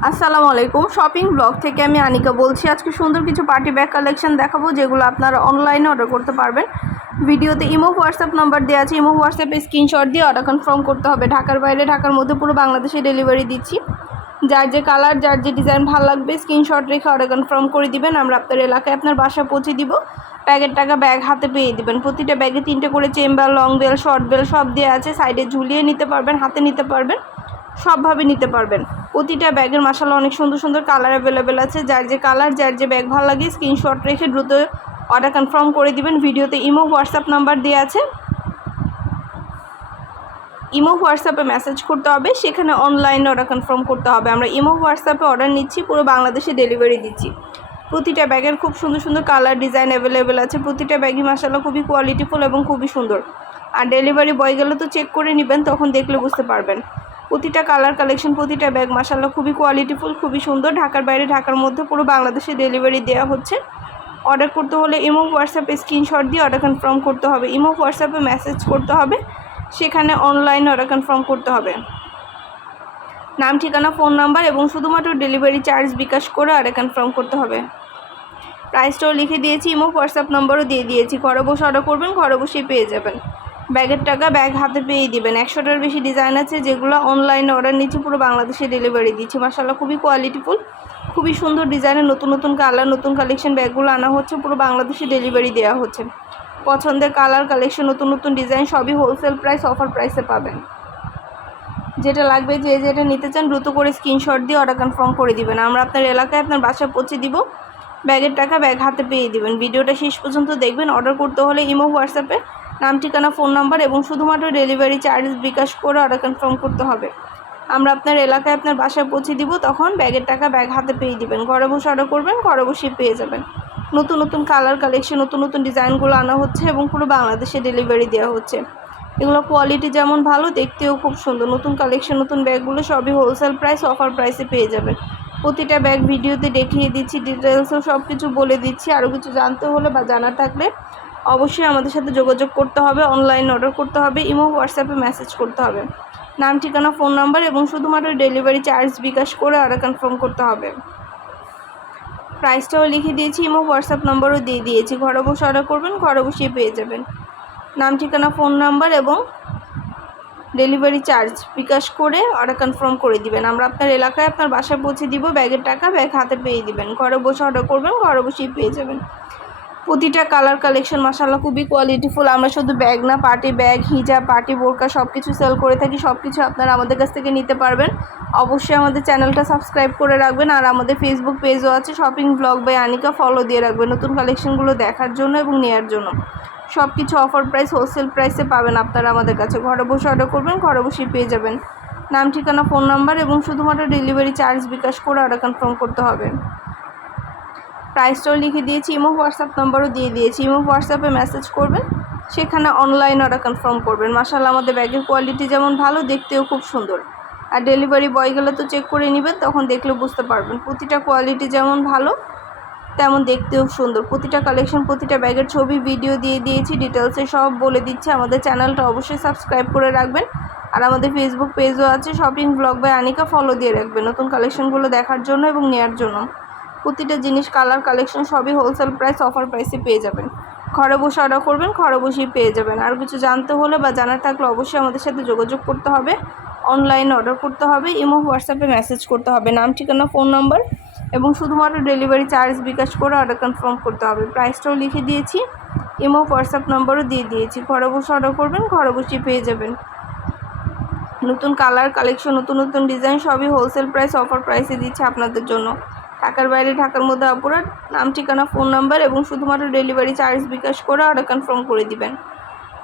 আসসালামু আলাইকুম। Shopping blog থেকে আমি আনিকা বলছি। আজকে সুন্দর কিছু পার্টি ব্যাগ কালেকশন দেখাবো, যেগুলো আপনারা অনলাইনে অর্ডার করতে পারবেন। ভিডিওতে ইমো হোয়াটসঅ্যাপ নাম্বার দেওয়া আছে। ইমো হোয়াটসঅ্যাপে স্ক্রিনশট দিয়ে অর্ডার কনফার্ম করতে হবে। ঢাকার বাইরে, ঢাকার মধ্যে পুরো বাংলাদেশে ডেলিভারি দিচ্ছি। যার যে কালার, যার যে ডিজাইন ভালো লাগবে স্ক্রিনশট রেখে অর্ডার কনফার্ম করে দিবেন। আমরা আপনার এলাকায় আপনার বাসা পৌঁছে দিব। ব্যাগের টাকা ব্যাগ হাতে পেয়ে দিবেন। প্রতিটা ব্যাগে 3টে করে chamber, long belt, short belt সব দেওয়া আছে। সাইডে ঝুলিয়ে নিতে পারবেন, হাতে নিতে পারবেন, সবভাবে নিতে পারবেন। প্রতিটা ব্যাগের মাশাআল্লাহ অনেক সুন্দর সুন্দর কালার অ্যাভেলেবেল আছে। যার যে কালার, যার যে ব্যাগ ভালো লাগে স্ক্রিনশট রেখে দ্রুত অর্ডার কনফার্ম করে দিবেন। ভিডিওতে ইমো হোয়াটসঅ্যাপ নাম্বার দেওয়া আছে। ইমো হোয়াটসঅ্যাপে মেসেজ করতে হবে, সেখানে অনলাইনে অর্ডার কনফার্ম করতে হবে। আমরা ইমো হোয়াটসঅ্যাপে অর্ডার নিচ্ছি, পুরো বাংলাদেশে ডেলিভারি দিচ্ছি। প্রতিটা ব্যাগের খুব সুন্দর সুন্দর কালার ডিজাইন অ্যাভেলেবেল আছে। প্রতিটা ব্যাগই মাশাআল্লাহ খুবই কোয়ালিটিফুল এবং খুবই সুন্দর। আর ডেলিভারি বয় গেলে তো চেক করে নেবেন, তখন দেখলে বুঝতে পারবেন। প্রতিটা কালার কালেকশন, প্রতিটা ব্যাগ মাশাআল্লাহ খুবই কোয়ালিটিফুল, খুবই সুন্দর। ঢাকার বাইরে, ঢাকার মধ্যে পুরো বাংলাদেশে ডেলিভারি দেওয়া হচ্ছে। অর্ডার করতে হলে ইমো হোয়াটসঅ্যাপে স্ক্রিনশট দিয়ে অর্ডার কনফার্ম করতে হবে। ইমো হোয়াটসঅ্যাপে মেসেজ করতে হবে, সেখানে অনলাইনে অর্ডার কনফার্ম করতে হবে। নাম, ঠিকানা, ফোন নাম্বার এবং শুধুমাত্র ডেলিভারি চার্জ বিকাশ করে অর্ডার কনফার্ম করতে হবে। প্রাইসটাও লিখে দিয়েছি, ইমো হোয়াটসঅ্যাপ নাম্বারও দিয়ে দিয়েছি। ঘরে বসে অর্ডার করবেন, ঘরে বসেই পেয়ে যাবেন। ব্যাগের টাকা ব্যাগ হাতে পেয়ে দিবেন। 100টার বেশি ডিজাইন আছে, যেগুলো অনলাইনে অর্ডার নিচ্ছি, পুরো বাংলাদেশে ডেলিভারি দিচ্ছি। মাশাআল্লাহ খুবই কোয়ালিটিফুল, খুবই সুন্দর ডিজাইনের নতুন নতুন কালার, নতুন কালেকশন ব্যাগগুলো আনা হচ্ছে, পুরো বাংলাদেশে ডেলিভারি দেওয়া হচ্ছে। পছন্দের কালার, কালেকশন, নতুন নতুন ডিজাইন সবই হোলসেল প্রাইস, অফার প্রাইসে পাবেন। যেটা লাগবে, যে যেটা নিতে চান দ্রুত করে স্ক্রিনশট দিয়ে অর্ডার কনফার্ম করে দিবেন। আমরা আপনার এলাকায় আপনার বাসায় পৌঁছে দিব। ব্যাগের টাকা ব্যাগ হাতে পেয়ে দিবেন। ভিডিওটা শেষ পর্যন্ত দেখবেন। অর্ডার করতে হলে ইমো হোয়াটসঅ্যাপে নাম, ঠিকানা, ফোন নাম্বার এবং শুধুমাত্র ডেলিভারি চার্জ বিকাশ করে অর্ডার কনফার্ম করতে হবে। আমরা আপনার এলাকায় আপনার বাসায় পৌঁছে দিব, তখন ব্যাগের টাকা ব্যাগ হাতে পেয়ে দিবেন। ঘরে বসে অর্ডার করবেন, ঘরে বসেই পেয়ে যাবেন। নতুন নতুন কালার কালেকশন, নতুন নতুন ডিজাইনগুলো আনা হচ্ছে এবং পুরো বাংলাদেশে ডেলিভারি দেওয়া হচ্ছে। এগুলো কোয়ালিটি যেমন ভালো, দেখতেও খুব সুন্দর। নতুন কালেকশন, নতুন ব্যাগগুলো সবই হোলসেল প্রাইস, অফার প্রাইসে পেয়ে যাবেন। প্রতিটা ব্যাগ ভিডিওতে দেখিয়ে দিচ্ছি, ডিটেলসও সব কিছু বলে দিচ্ছি। আরও কিছু জানতে হলে বা জানার থাকলে অবশ্যই আমাদের সাথে যোগাযোগ করতে হবে, অনলাইন অর্ডার করতে হবে, ইমো হোয়াটসঅ্যাপে মেসেজ করতে হবে। নাম, ঠিকানা, ফোন নাম্বার এবং শুধুমাত্র ডেলিভারি চার্জ বিকাশ করে অর্ডার কনফার্ম করতে হবে। প্রাইসটাও লিখে দিয়েছি, ইমো হোয়াটসঅ্যাপ নাম্বারও দিয়ে দিয়েছি। ঘরে বসে অর্ডার করবেন, ঘরে বসেই পেয়ে যাবেন। নাম, ঠিকানা, ফোন নাম্বার এবং ডেলিভারি চার্জ বিকাশ করে অর্ডার কনফার্ম করে দিবেন। আমরা আপনার এলাকায় আপনার বাসায় পৌঁছে দিব। ব্যাগের টাকা ব্যাগ হাতে পেয়ে দিবেন। ঘরে বসে অর্ডার করবেন, ঘরে বসেই পেয়ে যাবেন। প্রতিটা কালার কালেকশন মাশাআল্লাহ খুবই কোয়ালিটিফুল। আমরা শুধু ব্যাগ না, পার্টি ব্যাগ, হিজাব, পার্টি বোরকা সব কিছু সেল করে থাকি। সব কিছু আপনারা আমাদের কাছ থেকে নিতে পারবেন। অবশ্যই আমাদের চ্যানেলটা সাবস্ক্রাইব করে রাখবেন। আর আমাদের ফেসবুক পেজও আছে, shopping blog by Anika, follow দিয়ে রাখবেন নতুন কালেকশনগুলো দেখার জন্য এবং নেওয়ার জন্য। সব কিছু অফার প্রাইস, হোলসেল প্রাইসে পাবেন আপনারা আমাদের কাছে। ঘরে বসে অর্ডার করবেন, ঘরে বসেই পেয়ে যাবেন। নাম, ঠিকানা, ফোন নাম্বার এবং শুধুমাত্র ডেলিভারি চার্জ বিকাশ করে অর্ডার কনফার্ম করতে হবে। প্রাইসটাও লিখে দিয়েছি, ইমো হোয়াটসঅ্যাপ নাম্বারও দিয়ে দিয়েছি। ইমো হোয়াটসঅ্যাপে মেসেজ করবেন, সেখানে অনলাইন অর্ডার কনফার্ম করবেন। মাশাআল্লাহ আমাদের ব্যাগের কোয়ালিটি যেমন ভালো, দেখতেও খুব সুন্দর। আর ডেলিভারি বয় গেলে তো চেক করে নেবেন, তখন দেখলে বুঝতে পারবেন। প্রতিটা কোয়ালিটি যেমন ভালো, তেমন দেখতেও সুন্দর। প্রতিটা কালেকশন, প্রতিটা ব্যাগের ছবি, ভিডিও দিয়ে দিয়েছি, ডিটেলসে সব বলে দিচ্ছি। আমাদের চ্যানেলটা অবশ্যই সাবস্ক্রাইব করে রাখবেন। আর আমাদের ফেসবুক পেজও আছে, shopping blog by Anika, follow দিয়ে রাখবেন নতুন কালেকশনগুলো দেখার জন্য এবং নেওয়ার জন্য। প্রতিটা জিনিস, কালার কালেকশন সবই হোলসেল প্রাইস, অফার প্রাইসে পেয়ে যাবেন। ঘরে বসে অর্ডার করবেন, ঘরে বসেই পেয়ে যাবেন। আর কিছু জানতে হলে বা জানার থাকলে অবশ্যই আমাদের সাথে যোগাযোগ করতে হবে, অনলাইনে অর্ডার করতে হবে, ইমো হোয়াটসঅ্যাপে মেসেজ করতে হবে। নাম, ঠিকানা, ফোন নাম্বার এবং শুধুমাত্র ডেলিভারি চার্জ বিকাশ করে অর্ডার কনফার্ম করতে হবে। প্রাইসটাও লিখে দিয়েছি, ইমো হোয়াটসঅ্যাপ নাম্বারও দিয়ে দিয়েছি। ঘরে বসে অর্ডার করবেন, ঘরে বসেই পেয়ে যাবেন। নতুন কালার কালেকশন, নতুন নতুন ডিজাইন সবই হোলসেল প্রাইস, অফার প্রাইসে দিচ্ছে আপনাদের জন্য। ঢাকার বাইরে, ঢাকার মধ্যে আপুরা নাম, ঠিকানা, ফোন নাম্বার এবং শুধুমাত্র ডেলিভারি চার্জ বিকাশ করে অর্ডার কনফার্ম করে দিবেন।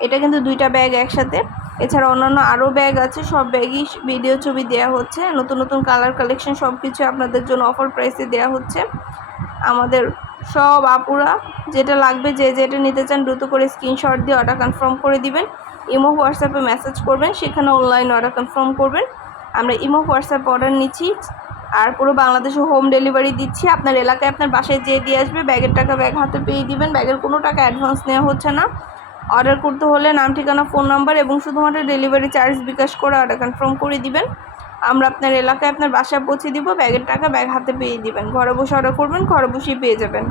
এটা কিন্তু 2টা ব্যাগ একসাথে। এছাড়া অন্যান্য আরও ব্যাগ আছে, সব ব্যাগই ভিডিও ছবি দেওয়া হচ্ছে। নতুন নতুন কালার কালেকশন সব কিছু আপনাদের জন্য অফার প্রাইসে দেওয়া হচ্ছে। আমাদের সব আপুরা যেটা লাগবে, যে যেটা নিতে চান দ্রুত করে স্ক্রিনশট দিয়ে অর্ডার কনফার্ম করে দিবেন। ইমো হোয়াটসঅ্যাপে মেসেজ করবেন, সেখানে অনলাইন অর্ডার কনফার্ম করবেন। আমরা ইমো হোয়াটসঅ্যাপে অর্ডার নিচ্ছি আর পুরো বাংলাদেশে হোম ডেলিভারি দিচ্ছি। আপনার এলাকায় আপনার বাসায় যেয়ে দিয়ে আসবে। ব্যাগের টাকা ব্যাগ হাতে পেয়ে দিবেন। ব্যাগের কোনো টাকা অ্যাডভান্স নেওয়া হচ্ছে না। অর্ডার করতে হলে নাম, ঠিকানা, ফোন নাম্বার এবং শুধুমাত্র ডেলিভারি চার্জ বিকাশ করে অর্ডার কনফার্ম করে দিবেন। আমরা আপনার এলাকায় আপনার বাসায় পৌঁছে দিব, ব্যাগের টাকা ব্যাগ হাতে পেয়ে দিবেন। ঘরে বসে অর্ডার করবেন, ঘরে বসেই পেয়ে যাবেন।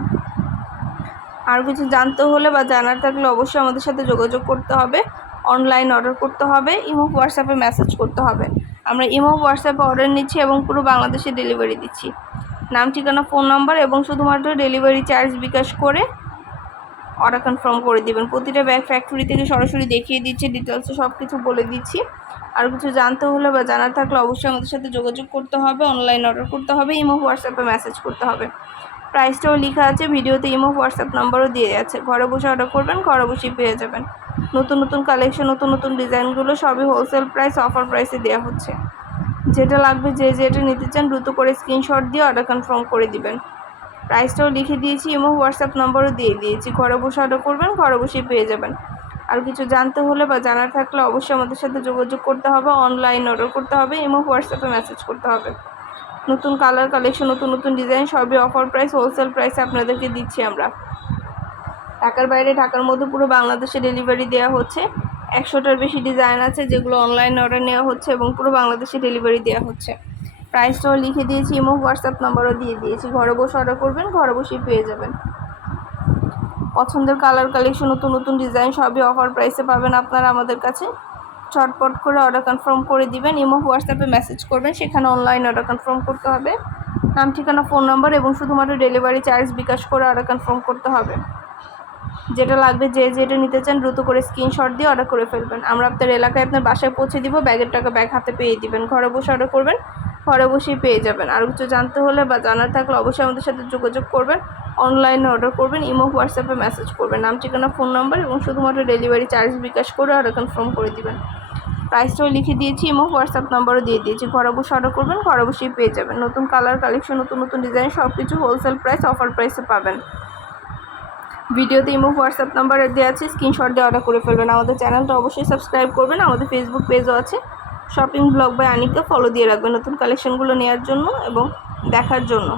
আর কিছু জানতে হলে বা জানার থাকলে অবশ্যই আমাদের সাথে যোগাযোগ করতে হবে, অনলাইন অর্ডার করতে হবে, ইমো হোয়াটসঅ্যাপে মেসেজ করতে হবে। আমরা ইমো হোয়াটসঅ্যাপে অর্ডার নিচ্ছি এবং পুরো বাংলাদেশে ডেলিভারি দিচ্ছি। নাম, ঠিকানা, ফোন নাম্বার এবং শুধুমাত্র ডেলিভারি চার্জ বিকাশ করে অর্ডার কনফার্ম করে দিবেন। প্রতিটা ব্যাগ ফ্যাক্টরি থেকে সরাসরি দেখিয়ে দিচ্ছি, ডিটেলসে সব কিছু বলে দিচ্ছি। আর কিছু জানতে হলে বা জানার থাকলে অবশ্যই আমাদের সাথে যোগাযোগ করতে হবে, অনলাইন অর্ডার করতে হবে, ইমো হোয়াটসঅ্যাপে মেসেজ করতে হবে। প্রাইসটাও লেখা আছে ভিডিওতে, ইমো হোয়াটসঅ্যাপ নাম্বারও দিয়ে আছে। ঘরে বসে অর্ডার করবেন, ঘরে বসেই পেয়ে যাবেন। নতুন নতুন কালেকশন, নতুন নতুন ডিজাইনগুলো সবই হোলসেল প্রাইস, অফার প্রাইসে দেওয়া হচ্ছে। যেটা লাগবে, যেটা নিতে চান দ্রুত করে স্ক্রিনশট দিয়ে অর্ডার কনফার্ম করে দিবেন। প্রাইসটাও লিখে দিয়েছি, ইমো হোয়াটসঅ্যাপ নাম্বারও দিয়ে দিয়েছি। ঘরে বসে অর্ডার করবেন, ঘরে বসেই পেয়ে যাবেন। আর কিছু জানতে হলে বা জানার থাকলে অবশ্যই আমাদের সাথে যোগাযোগ করতে হবে, অনলাইন অর্ডার করতে হবে, ইমো হোয়াটসঅ্যাপে মেসেজ করতে হবে। নতুন কালার কালেকশন, নতুন নতুন ডিজাইন সবই অফার প্রাইস, হোলসেল প্রাইসে আপনাদেরকে দিচ্ছি আমরা। ঢাকার বাইরে, ঢাকার মধ্যে পুরো বাংলাদেশে ডেলিভারি দেওয়া হচ্ছে। 100টার বেশি ডিজাইন আছে যেগুলো অনলাইন অর্ডার নেওয়া হচ্ছে এবং পুরো বাংলাদেশে ডেলিভারি দেওয়া হচ্ছে। প্রাইসটাও লিখে দিয়েছি, ইমো হোয়াটসঅ্যাপ নাম্বারও দিয়ে দিয়েছি। ঘরে বসে অর্ডার করবেন, ঘরে বসেই পেয়ে যাবেন। পছন্দের কালার কালেকশন, নতুন নতুন ডিজাইন সবই অফার প্রাইসে পাবেন আপনারা আমাদের কাছে। চটপট করে অর্ডার কনফার্ম করে দিবেন, ইমো হোয়াটসঅ্যাপে মেসেজ করবেন, সেখানে অনলাইন অর্ডার কনফার্ম করতে হবে। নাম, ঠিকানা, ফোন নাম্বার এবং শুধুমাত্র ডেলিভারি চার্জ বিকাশ করে অর্ডার কনফার্ম করতে হবে। যেটা লাগবে, যেটা নিতে চান দ্রুত করে স্ক্রিনশট দিয়ে অর্ডার করে ফেলবেন। আমরা আপনার এলাকায় আপনার বাসায় পৌঁছে দিব, ব্যাগের টাকা ব্যাগ হাতে পেয়ে দিবেন। ঘরে বসে অর্ডার করবেন, ঘরে বসেই পেয়ে যাবেন। আর কিছু জানতে হলে বা জানার থাকলে অবশ্যই আমাদের সাথে যোগাযোগ করবেন, অনলাইনে অর্ডার করবেন, ইমো হোয়াটসঅ্যাপে মেসেজ করবেন। নাম, ঠিকানা, ফোন নাম্বার এবং শুধুমাত্র ডেলিভারি চার্জ বিকাশ করে অর্ডার কনফার্ম করে দিবেন। প্রাইসটাও লিখে দিয়েছি, ইমো হোয়াটসঅ্যাপ নাম্বারও দিয়ে দিয়েছি। ঘরে বসে অর্ডার করবেন, ঘরে বসেই পেয়ে যাবেন। নতুন কালার কালেকশন, নতুন নতুন ডিজাইন সব কিছু হোলসেল প্রাইস, অফার প্রাইসে পাবেন। ভিডিওতে ইমো হোয়াটসঅ্যাপ নাম্বার দেওয়া আছে, স্ক্রিনশট দিয়ে অর্ডার করে ফেলবেন। আমাদের চ্যানেলটা অবশ্যই সাবস্ক্রাইব করবেন, আমাদের ফেসবুক পেজও আছে, shopping blog by Anika follow দিয়ে রাখবেন নতুন কালেকশনগুলো নেওয়ার জন্য এবং দেখার জন্য।